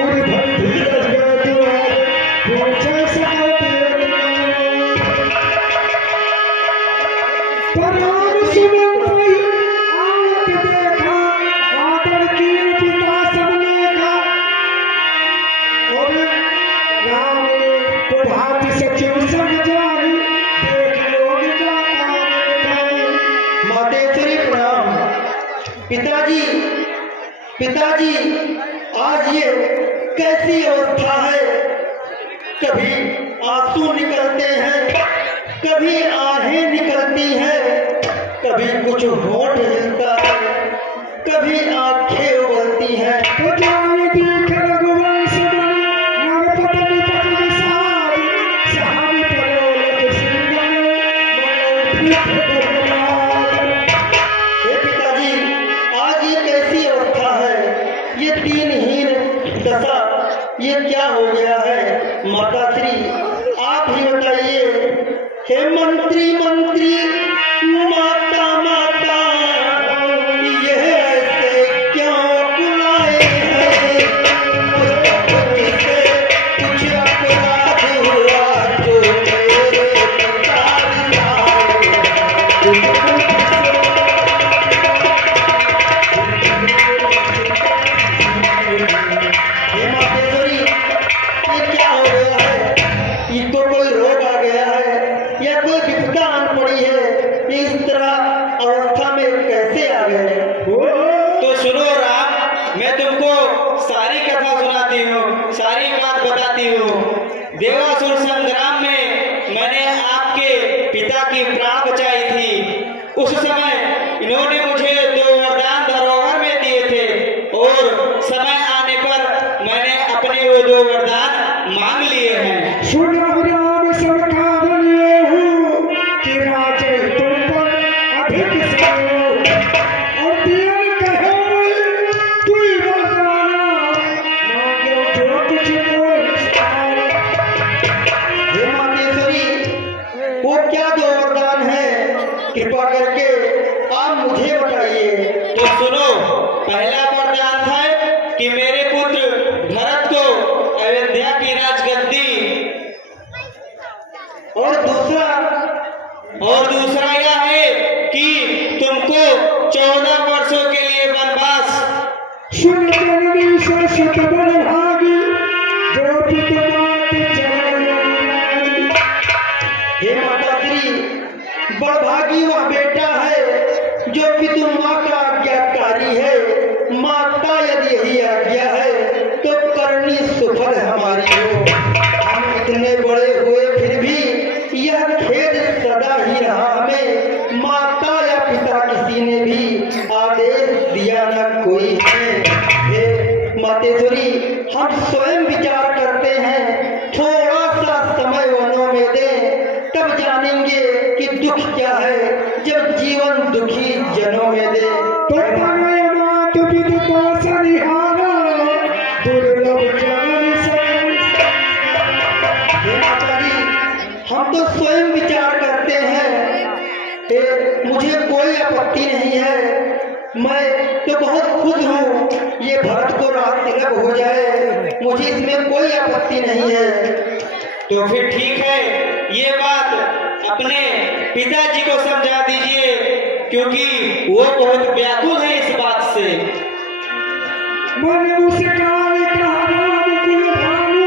उड़ भई धीरज गए दुआर पूछे सकल तेर नाम। राम सुमंत्र आवत देखा आदर की पिता सबने का। और राम प्रभात सचिव संग जाई देख लोग जाता मातेश्वरी प्रणाम। पिताजी पिताजी, आज ये कैसी अवस्था है? कभी आंसू निकलते हैं, कभी आहें निकलती हैं, कभी कुछ होठ हिलता है, कभी आंखें उबलती हैं। तो जाए देख रघुवंश बन नरपति पति विशाल। सहाय परोलक सिंगन मनोपीठ दुर्बलाल। हे पिताजी, आज ये कैसी अवस्था है? ये दीनहीन दशा, ये क्या हो गया है? माता श्री आप ही बताइए। हे मंत्री मंत्री, माता माता, यह ऐसे क्यों बुलाए हैं? मुझसे कुछ अपराध हुआ जो मेरे पिता लाए। हे मातेश्वरी, ये क्या हो गया है? इनको कोई रोग आ गया है या कोई विपदा आन पड़ी है? ये इस तरह अवस्था में कैसे आ गए? तो सुनो राम, मैं तुमको सारी कथा सुनाती हूँ, सारी बात बताती हूँ। देवासुर संग्राम में मैंने आपके पिता की प्राण बचाई थी। उस समय इन्होंने मुझे 2 वरदान धरोहर में दिए थे और समय आने पर मैंने अपने वो 2 वरदान मांग लिए हैं। सुनहु राम सरकार लेहु कि राजे तुम पर अधिक सयो। और दियन कहे तुई वरदाना मांगो जो कुछ मोहि पाए। हे मातेश्वरी, वो क्या 2 वरदान है? कृपा करके आप मुझे बताइए। तो सुनो, पहला वरदान था कि मेरे पुत्र भरत को अयोध्या की राजगद्दी, और दूसरा यह है कि तुमको 14 वर्षों के लिए वनवास। सुन जननी से सुत बड़ भागी जो पित मात चलाई। हे माता श्री, बड़भागी वह बेटा है जो पितु माँ का आज्ञाकारी है। माता यदि यही आज्ञा है तो करनी सुफल हमारी हो। हम इतने बड़े हुए फिर भी यह खेद सदा ही रहा हमें। माता या पिता किसी ने भी आदेश दिया न कोई है। हे मातेश्वरी, हम स्वयं विचार करते हैं, थोड़ा सा समय वनों में दें, तब जानेंगे कि दुख क्या है जब जीवन दुखी जनों में दे। तो तनय मात विदिता सनिहारा दुर्लभ जन संसार। हे माता जी, हम तो स्वयं विचार करते हैं। मुझे कोई आपत्ति नहीं है, मैं तो बहुत खुश हूँ ये भरत को राम तिलक हो जाए, मुझे इसमें कोई आपत्ति नहीं है। तो फिर ठीक है, ये बात अपने पिताजी को समझा दीजिए, क्योंकि वो बहुत व्याकुल है इस बात से। मन मुस्कान कहा राम कुल भानु,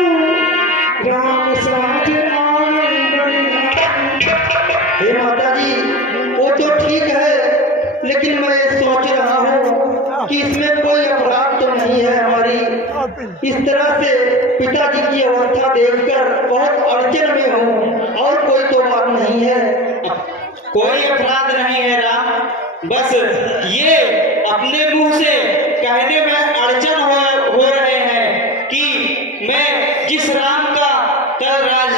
राम साज हे माता जी, वो तो ठीक है, लेकिन मैं सोच रहा हूँ कि इसमें कोई अपराध तो नहीं है हमारी। इस तरह से पिताजी की अवस्था देखकर बहुत अड़चन में हूँ, और कोई तो बात नहीं है। कोई अपराध नहीं है राम, बस ये अपने मुंह से कहने में अड़चन हो रहे हैं कि मैं जिस राम का कल राज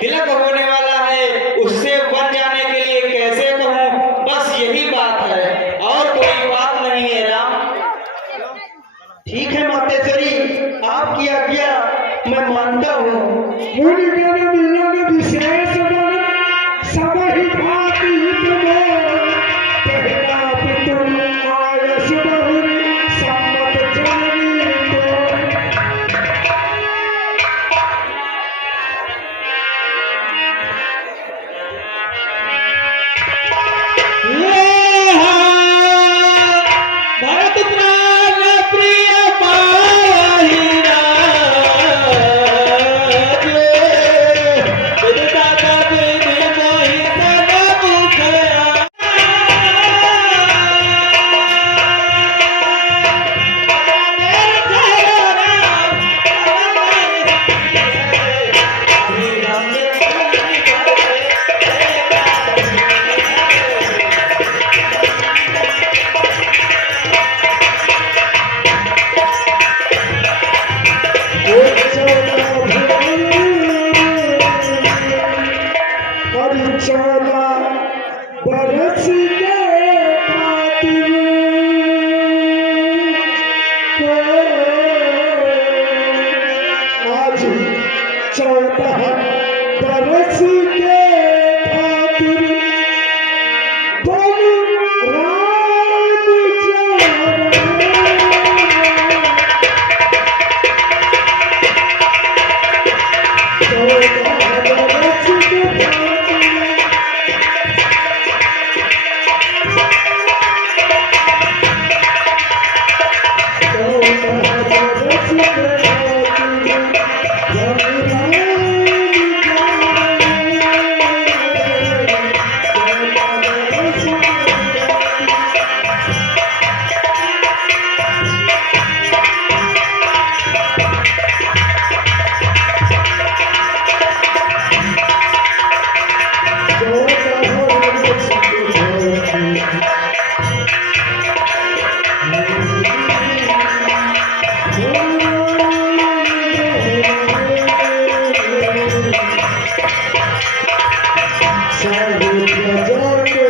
तिलक होने वाला है उससे बन जाने के लिए कैसे कहूँ, बस यही बात है, और कोई बात नहीं है राम। ठीक है मातेश्वरी, आपकी आज्ञा मैं मानता हूँ। मुनि जन मिलन विशेष बन, सब ही भांति हित में, कहना पितु आयस बहुरी, सम्मत जानी तो। भरत प्राण प्रिय पाहि राज, विधाता बिन मोहि तन मुख बरस के खातिर आज 14 बरस के खातिर बन राम सारे प्रजा के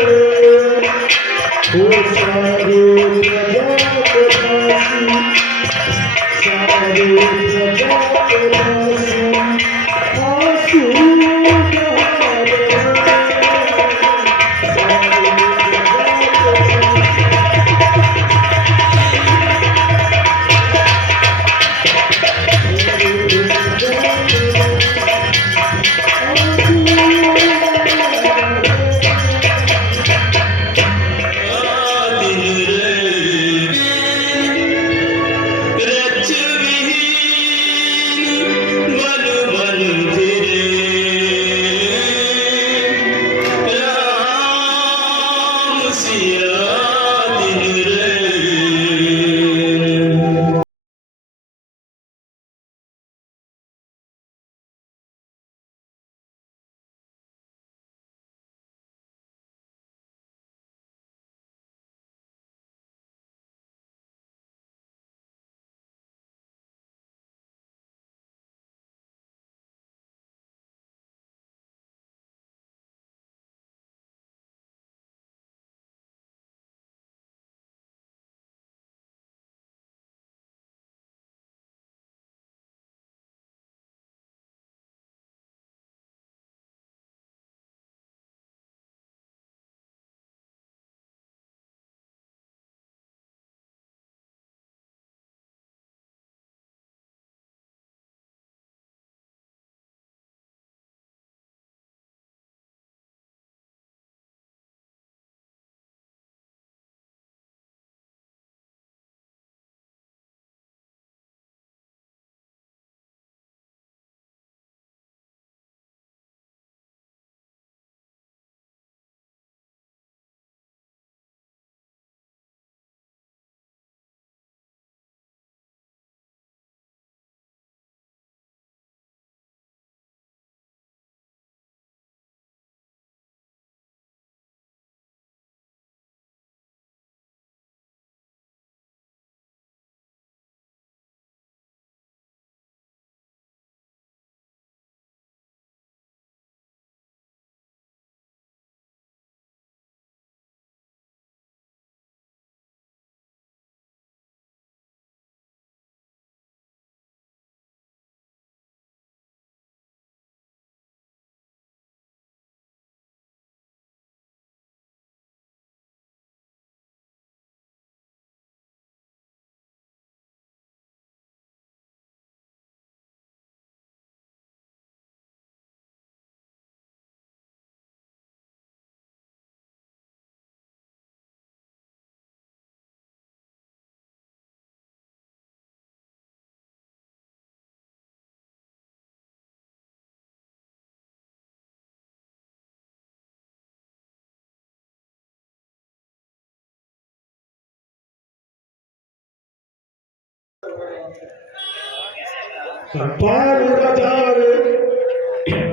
पार बजाए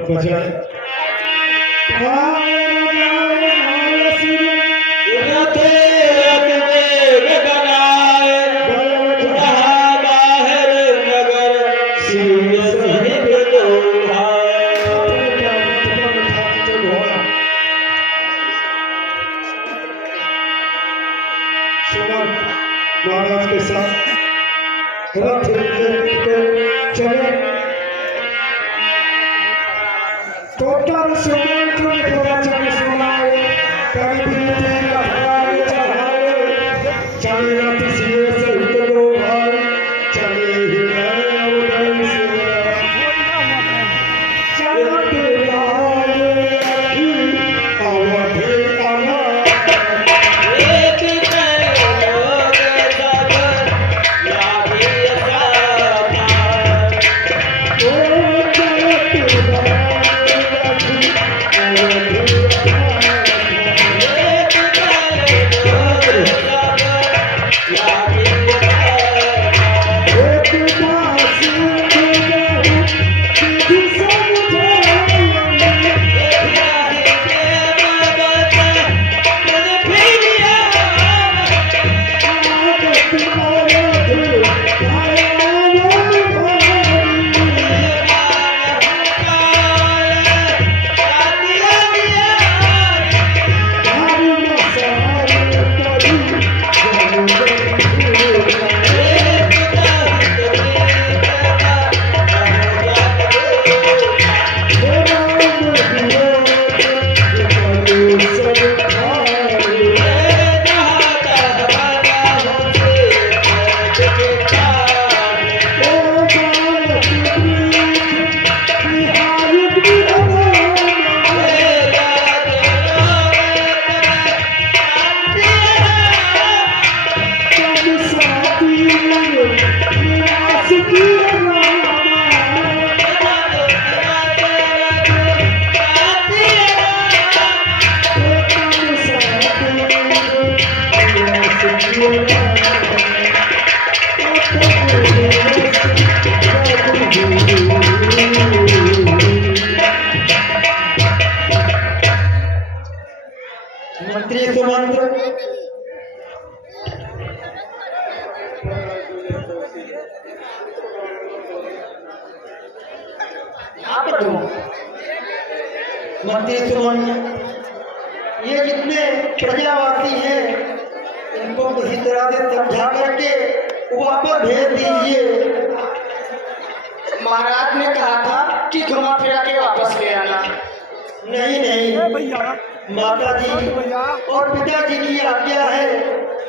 बजाए महाराज के साथ रथ चले टोटल सुमन को प्रवचन सुनाए कभी भी हमारे चढ़ाए चले रथ सिए से उतरो भाई चले हृदय उदय से चलते अवधि अमर मंत्री सुमंत्र मंत्री सुमंत्र ये जितने प्रजावासी हैं इनको किसी तरह से समझा करके वापस भेज दीजिए। महाराज ने कहा था कि घुमा फिरा के वापस ले आना। नहीं नहीं माता जी और पिताजी की आज्ञा है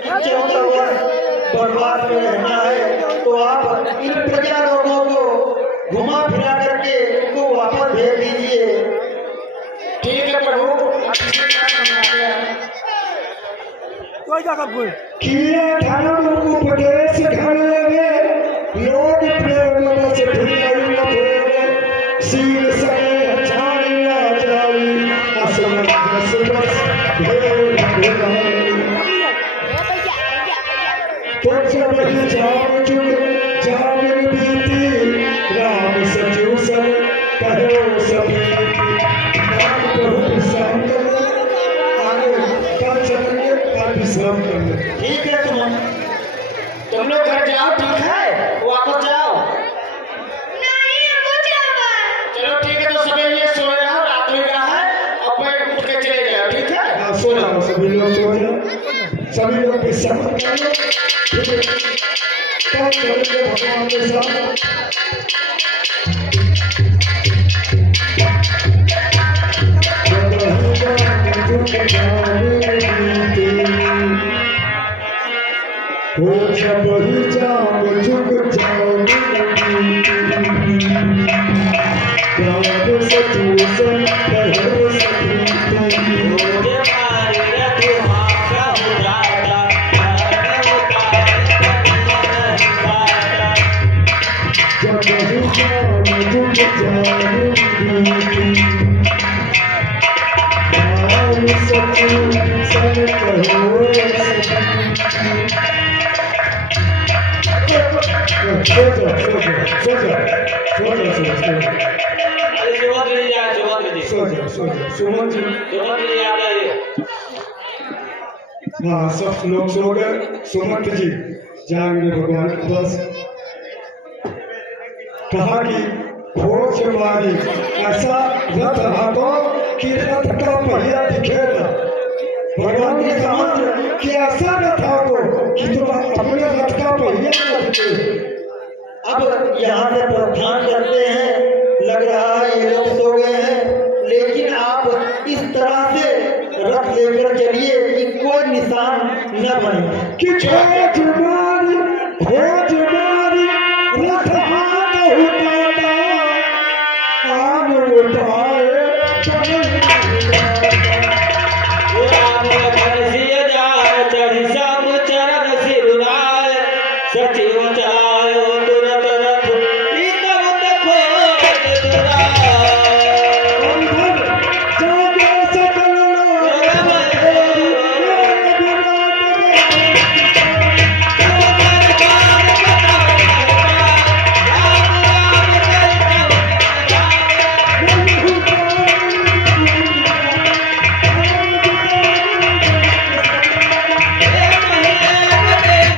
कि 14 वर्ष वनवास में रहना है तो आप इन प्रजा लोगों को घुमा फिरा करके इनको वापस भेज दीजिए। ठीक है प्रभु। किए धर्म उपदेश घर में लोग प्रेम से शील से छाड़िया जाई असमत बस तो जब ही जाम चुक जामिन बीती राम सचु सब कहो सभी राम प्रभु विश्राम करो आगे कल चलेंगे कल विश्राम करेंगे। ठीक है तुम लोग घर जाओ। ठीक है वापस जाओ। चलो ठीक है तो सभी ये सो रहा रात हो गया है अब मैं उठ के चले जाओ। ठीक है सो जाओ सभी लोग सो जाओ सभी लोग विश्राम करो। ठीक है कल चलेंगे भगवान के साथ। हो जब ही जाम झुक जाओ सचू सन कहो जब ही जाम झुक जाओ सचू सन कहो सो जा सो जा सो जा सो जा सो जा अरे सुमंत जी जाए, सुमंत जी, सो जा सुमन जी। सुमंत जी आ जाइए। हाँ सब लोग सो गए, सुमंत जी जाएंगे भगवान के पास। कहा कि भोज मारी ऐसा रथ हाथों कि रथ का पहिया दिखेगा। भगवान ने कहा कि ऐसा रथ हाथो कि तुम अपने रथ का पहिया न दिखे। अब यहाँ से प्रस्थान करते हैं, लग रहा है ये लोग सो गए हैं, लेकिन आप इस तरह से रथ लेकर चलिए कि कोई निशान न बने। कि भोज मारी रथ हाथ उठाता आन उठाए चढ़ी सब चरण सिरुनाय, सचिव चलायो